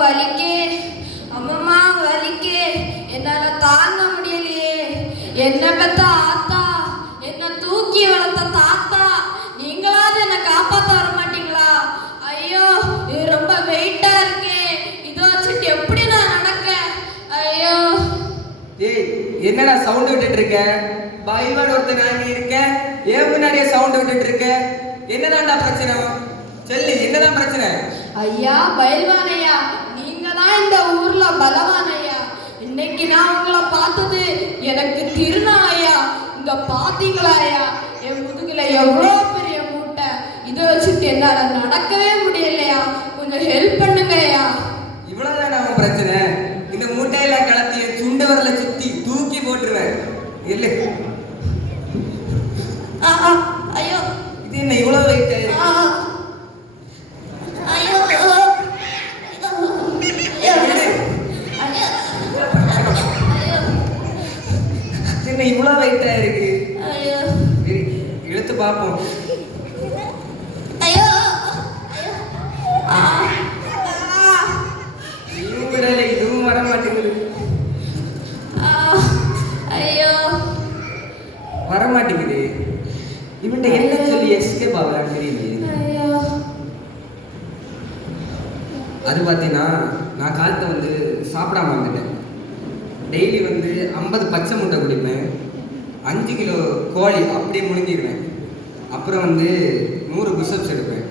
வலிக்கே அம்மம்மா வலிக்கே என்னால தாங்க முடியலையே. என்ன பெத்த ஆத்தா, என்ன தூக்கி வளர்த்த தாத்தா, நீங்களாவது என்ன காப்பாத்த வர மாட்டீங்களா? ஐயோ இது ரொம்ப வெயிட்டா இருக்கே, இதை வச்சுட்டு எப்படி நான் நடக்க? ஐயோ. ஏய் என்னடா சவுண்ட் விட்டுட்டு இருக்க? பைவான் ஒருத்தன் நான் இருக்க, ஏன் முன்னாடியே சவுண்ட் விட்டுட்டு இருக்க? என்னதான்டா பிரச்சனை? சொல்லு, என்னதான் பிரச்சனை? ஐயா பயில்வான் ஐயா, நீங்க தான் இந்த ஊர்ல பலவான் ஐயா. இன்னைக்கு நான் உங்களை பார்த்தது எனக்கு திருநாள் ஐயா. இங்க பாத்தீங்களா ஐயா, என் முதுகுல எவ்வளோ பெரிய மூட்டை, இதை வச்சுட்டு என்னால நடக்கவே முடியலையா. கொஞ்சம் ஹெல்ப் பண்ணுங்க ஐயா. இவ்வளவுதான் அவன் பிரச்சனை? இந்த மூட்டையில கலத்திய சுண்டு வரல சுத்தி தூக்கி போட்டுருவேன். இல்லை ஐயோ, இது என்ன இவ்வளவு வெயிட்? என்ன இவ்வளவு வெயிட்டா இருக்கு? இழுத்து பார்ப்போம். இதுவும் விடல, இதுவும் வர மாட்டேங்குது. வர மாட்டேங்குது. இவன்ட்ட என்ன சொல்லி எஸ்கேப் ஆகலாம் தெரியல. அது பார்த்தீங்கன்னா நான் காலத்தை வந்து சாப்பிடாம வந்துட்டேன். டெய்லி வந்து 50 பச்சை முட்டை குடிப்பேன், 5 கிலோ கோழி அப்படியே முழுங்கிடுவேன். அப்புறம் வந்து 100 புஷ்அப்ஸ் எடுப்பேன்.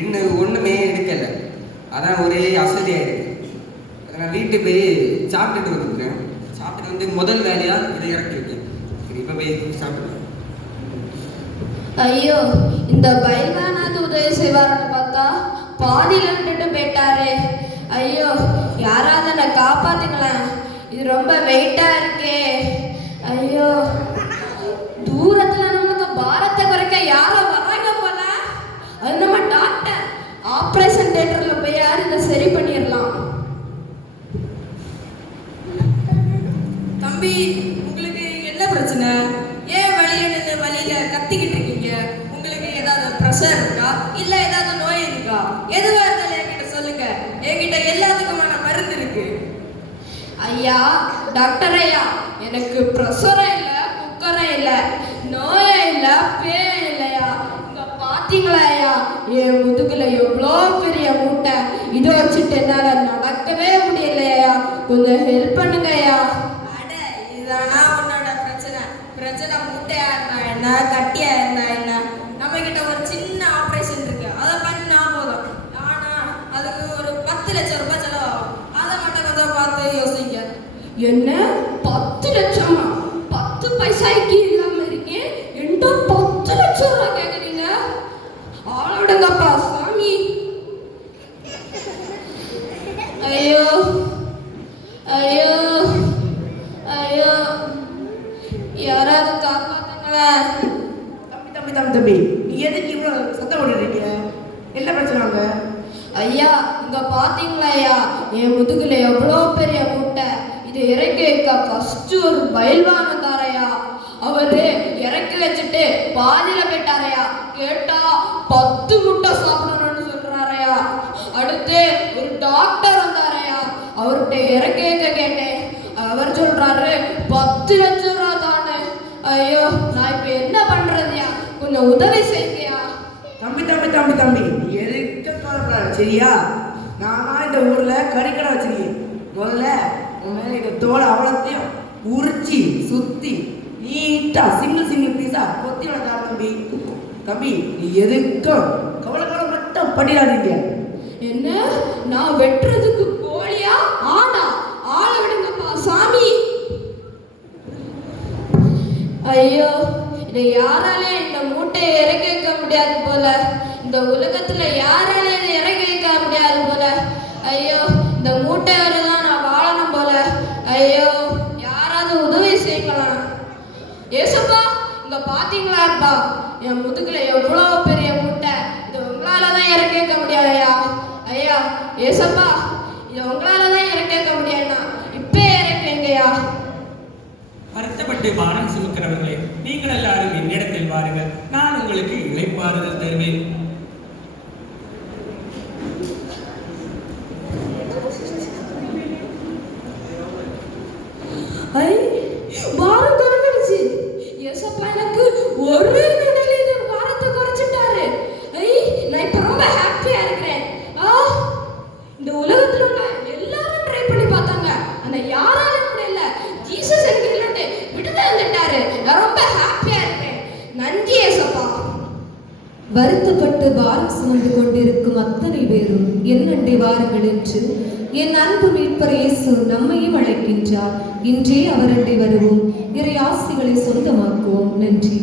இன்னும் ஒன்றுமே எடுக்கலை, அதான் ஒரே அசதியாக இருக்கு. நான் வீட்டுக்கு போய் சாப்பிட்டுட்டு வந்துருக்கேன். சாப்பிட்டுட்டு வந்து முதல் வேலையாக இதை இறக்கிருக்கேன். சரி, இப்போ போய் சாப்பிட்டு. ஐயோ, இந்த பைல்வானாவது உதவி செய்வார்னு பார்த்தா பாதியில விட்டுட்டு போயிட்டாரே. ஐயோ, யாராவது என்னை காப்பாத்துங்களேன், இது ரொம்ப வெயிட்டா இருக்கே. ஐயோ, தூரத்துல நம்மளுக்கு பாரத்தை குறைக்க யாரோ வராங்க போல. அது நம்ம டாக்டர். ஆப்ரேஷன் தியேட்டர்ல போய் யாரும் இதை சரி பண்ணிடலாம். தம்பி, உங்களுக்கு என்ன பிரச்சனை? ஏன் வழியில கத்திக்கிட்டு இருக்கீங்க? உங்களுக்கு ஏதாவது ப்ரெஷர் இருக்கா, இல்ல ஏதாவது நோய் இருக்கா? எதுவா இருந்தாலும் என்கிட்ட சொல்லுங்க, என்கிட்ட எல்லாத்துக்குமான மருந்து இருக்கு. ஐயா டாக்டர் ஐயா, எனக்கு ப்ரெஷரும் இல்லை, குக்கரும் இல்லை, நோயும் இல்லை, பேயும் இல்லையா. இங்க பாத்தீங்களா ஐயா, என் முதுகுல எவ்வளோ பெரிய மூட்டை, இதை வச்சுட்டு என்னால நடக்கவே முடியலையா. கொஞ்சம் ஹெல்ப் பண்ணுங்க ஐயா. அட, இதானா உன்னோட பிரச்சனை? பிரச்சனை மூட்டையா இருந்தா என்ன, கட்டியா இருந்தா என்ன? நம்ம கிட்ட ஒரு சின்ன ஆப்ரேஷன் இருக்கு, அதை பண்ணா போதும். ஆனா அதுக்கு ஒரு 10 லட்சம் ரூபாய் செலவாகும். அதை மட்டும் கொஞ்சம் பார்த்து யோசிங்க. என்ன 10 லட்சமா? 10 பைசாய்க்கு இல்லாம இருக்கேன், என்கிட்ட 10 லட்சம் ரூபாய் கேக்குறீங்க? ஆளோடுங்கப்பா சாமி. ஐயோ ஐயோ ஐயோ, யாராவது காப்பாத்துங்களேன். தம்பி, நீ எதுக்கு இவ்வளவு சத்தம் போட்டுருக்கீங்க? என்ன பிரச்சனை அங்க? ஐயா இங்க பாத்தீங்களா ஐயா, என் முதுகுல எவ்வளோ பெரிய மூட்டை, இதை இறக்கி வைக்க ஃபர்ஸ்ட் ஒரு பயில்வான் வந்தாரையா. அவரு இறக்கி வச்சுட்டு பாதியில போயிட்டாரையா. கேட்டா 10 முட்டை சாப்பிடணும்னு சொல்றாரையா. அடுத்து ஒரு டாக்டர் வந்தாரையா, அவர்கிட்ட இறக்கி வைக்க கேட்டேன். அவர் சொல்றாரு 10 லட்சம் ரூபா தானே. ஐயோ, நான் இப்ப என்ன பண்றதுயா, கொஞ்சம் உதவி செய்யுங்கயா. தம்பி, நீ எதுக்கு கவலைப்படாத, சரியா? நானா இந்த ஊர்ல கறிக்கடை வச்சிருக்கேன். முதல்ல உன் மேல இந்த தோலை அவ்வளோத்தையும் உரிச்சி சுத்தி நீட்டா சிங்கிள் பீஸா கொத்தி வளர்த்தா தம்பி, நீ எதுக்கும் கவலை மட்டும் பண்ணிடாதீங்க. என்ன, நான் வெட்டுறதுக்கு கோழியா ஆடா? ஆளை விடுங்கப்பா சாமி. ஐயோ, இதை யாராலே இந்த மூட்டையை இறக்கி வைக்க முடியாது போல. இந்த உலகத்துல யாராலே இதை இறக்கி வைக்க முடியாது போல. ஐயோ, இந்த மூட்டையோட தான் நான் வாழணும் போல. ஐயோ, யாராவது உதவி செய்யலாம். ஏசப்பா, இங்க பாத்தீங்களாப்பா, என் முதுகுல எவ்வளோ பெரிய மூட்டை, இது உங்களால தான் இறக்கி வைக்க முடியாதையா. ஐயா ஏசப்பா, இது உங்களால தான் இறக்கி வைக்க முடியாதுண்ணா, இப்பே இறக்குங்கய்யா. வருத்தப்பட்டு பானம் சுமக்கிறவர்களே, நீங்கள் எல்லாரும் என்னிடத்தில் வாருங்கள், நான் உங்களுக்கு இளைப்பாறுதல் தருவேன். ஐ பாரம் குறைஞ்சிடுச்சு. ஏசப்பா எனக்கு ஒரு மில்லிலிட்டர் பாரத்தை குறைச்சிட்டாரு. ஐ நான் இப்ப ரொம்ப ஹாப்பியா இருக்கிறேன். இந்த உலகத்துல உள்ள எல்லாரும் ட்ரை பண்ணி பார்த்தாங்க, ஆனா யாராலும் முடியல. ஜீசஸ் எனக்கு இல்லைன்னு விடுதலை வந்துட்டாரு. நான் ரொம்ப ஹாப்பியா இருக்கிறேன். நன்றி ஏசப்பா. வருத்தப்பட்டு பாரம் சுமந்து கொண்டிருக்கும் அத்தனை பேரும் என்னண்டை வாருங்கள் என்று என் அன்பு மீட்பர் இயேசு நம்மையும் அழைக்கின்றார். இன்றே அவரண்டை வருவோம், இறை ஆசிகளை சொந்தமாக்குவோம். நன்றி.